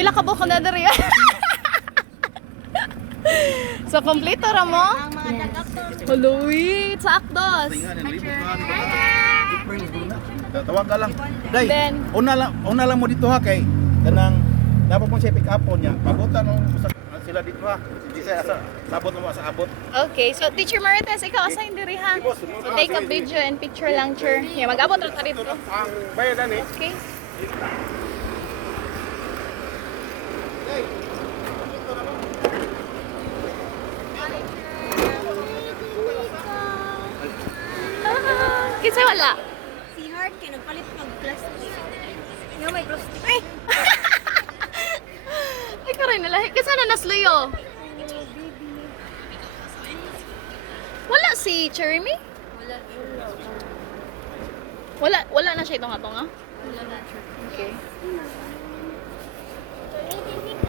Pila ka buko na diri. So, kompleto ra mo? Ang mga dag-actor. Huluwi, sa akdos. Tawag ka lang. Day, Then- una lang mo dito ha kay kanang dapat mo siya pick up niya. Pabutan mo sila dito ha. Hindi sa sabot mo sa abot. Okay, so Teacher Marites, ikaw assign diri ha. So, take a video and picture lang, sure. Yeah, mag-abot ra ta dito. Ang bayadan eh. Okay. Kinsa wala? Si Hart kay nagpalit ng plastic. Nga may plastic. Ay! Ay, karay na lahi. Kinsa na nasluyo? Wala si Cheremy? Wala. Wala na siya itong atong, ah? Wala na.